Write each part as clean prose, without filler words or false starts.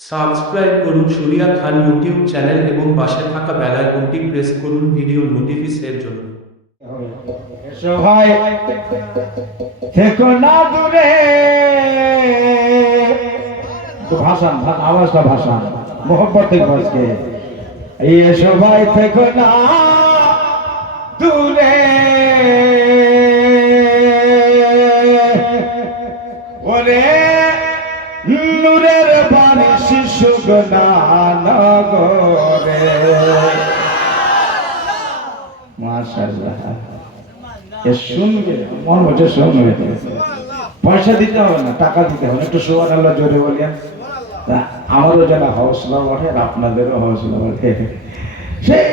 Subscribe করুন সুরিয়া খান YouTube channel এবং পাশে থাকা বেল আইকনটি প্রেস করুন ভিডিও নোটিফিকেশনের জন্য। এসো ভাই থেকো না দূরে, তো ভাষণ আওয়াজটা ভাষণ মোহব্বতের ভাষকে এসো ভাই থেকো না দূরে, ওরে নূরের বাণী শিশু গনা নগরে। মাশাআল্লাহ, শুনবে মন হচ্ছে শুনবে, পয়সা দিতে হবে না, টাকা দিতে হবে, একটু সুবহানাল্লাহ জোরে বলিয়া, আমারও যেন হৌসলা বাড়ে আর আপনাদেরও হৌসলা বাড়ে। সেই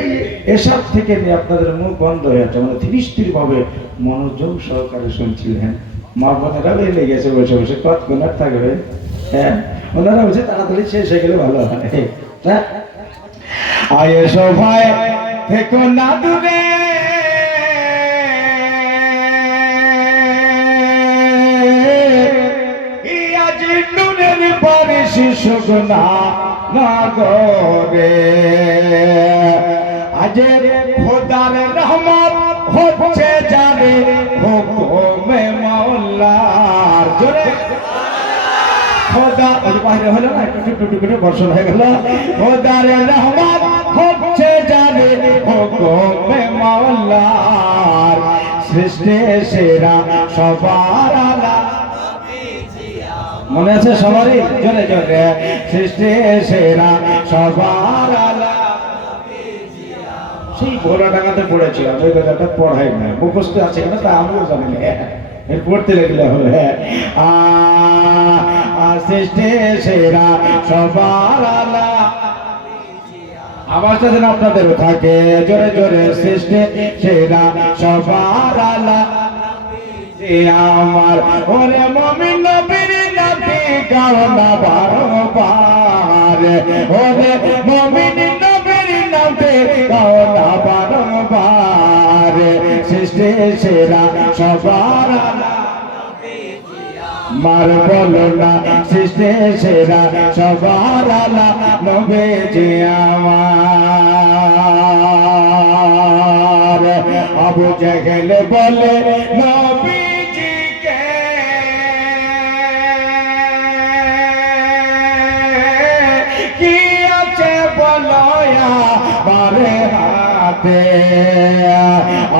এসব থেকে নিয়ে আপনাদের মুখ বন্ধ হয়ে যাচ্ছে, মানে ধীর স্থির ভাবে মনোযোগ সহকারে শুনছিলেন। মা বোনেরা লেগেছে বসে বসে কতক্ষণ আর থাকবে, হ্যাঁ ওনারা বলছে তাড়াতাড়ি শেষ হয়ে গেলে ভালো হয়। আয় সবাই থেকো না দূরে, নূরের বারিশ সুগনা নগরে, আজ খোদার রহমত হচ্ছে জানে হুকুমে মাওলার। জোরে খোদা ওই বাইরে হলো না, একটু টুটু করে বর্ষণ হয়ে গেল। খোদার রহমত হচ্ছে জানে হুকুমে মাওলার, সৃষ্টি সেরা সবার আলা। মনে আছে সবারই? জোরে জোরে সৃষ্টি সেরা সবার আলা। সেই ঘোড়াডাঙ্গাতে পড়েছিলাম, ওই কথাটা পড়াই না, মুখস্থ আছে কিনা তা আমিও জানি না, পড়তে লাগলে হবে। সৃষ্টি সেরা সবার আলা, আওয়াজটা যেন আপনাদেরও থাকে জোরে জোরে। সৃষ্টি সেরা সবার আলা আমার, ওরে মুমিন নবীর নামে গাও না বারবার, ওরে মুমিন নবীর নামে গাও না বারবার, সৃষ্টি সেরা সবার আলা। মার বলো না সৃষ্টি সেরা সবার আলা নবীজি আমার। আবু জেহেল বলে নবীজিকে কি আছে বলো বারে হাতে।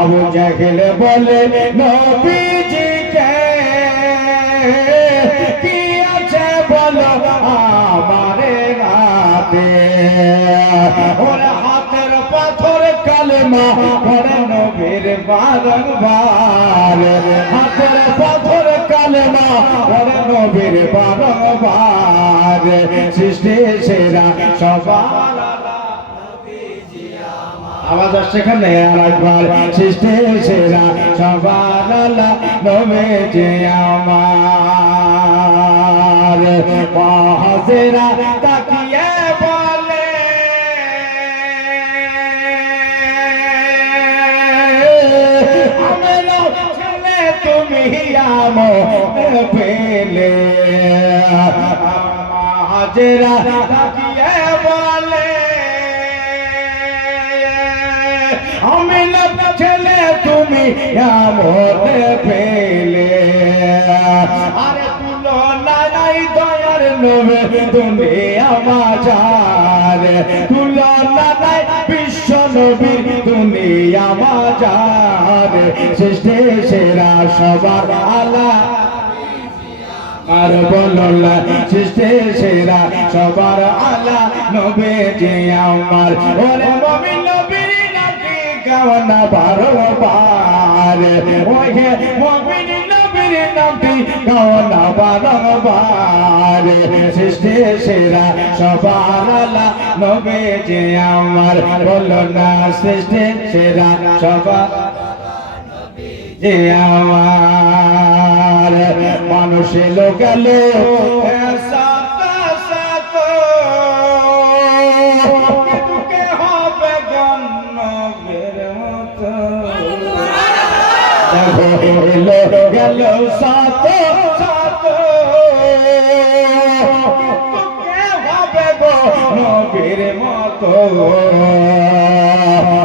আবু জেহেল বলে নবীজিকে কি আছে বলো আমারে হাতে। ওরে হাতের পাথর কালেমা পড়ে নবীর বারংবার, হাতের পাথর কালেমা পড়ে নবীর বারংবার, সৃষ্টি সেরা সবার আওয়াজ আসছে এখানে আর একবার। সৃষ্টি সেরা সবার আলা নবীজি আমার। মহাজেরা তাকিয়ে বলে আমি না ছেলে তুমি আমে পেলে। মহাজেরা তাকিয়ে বলে আমি না ছেলে তুমি আমে পেলে। আরে তুলনা নাই দয়ার নবে দুনিয়া মাঝার, তুলনা নাই বিশ্ব নবীর দুনিয়া মাঝার, সৃষ্টি সেরা সবার আলা। আর বলো না সৃষ্টি সেরা সবার আলা নবীজি আমার। ওরে মুমিন নবীর নামে গাও না বারবার, ওহে মুমিন নবীর নামে গাও না বারবার, সৃষ্টি সেরা সবার আলা নবীজি আমার। বলো না সৃষ্টি সেরা সবার যে আমার। মানুষ এলো গেল হবে গণের মতো, এলো গেল সাত সাত, হবে নবীর মতো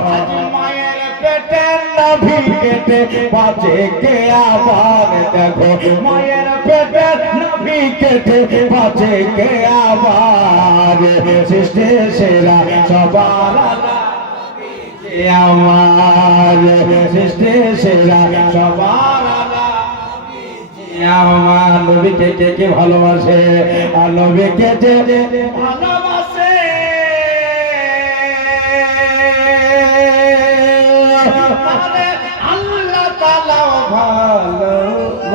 আজ মায়ের পেটে নাভি কেটে বাঁচে কে আবার দেখো মায়ের পেটে নাভি কেটে বাঁচে কে আবার সৃষ্টি সেরা সবার আমার সৃষ্টি সেরা সবার আমার নবীকে কে কে ভালোবাসে আর নবীকে যে ভালোবাসে আল্লাহ তাআলা ভালোবাসে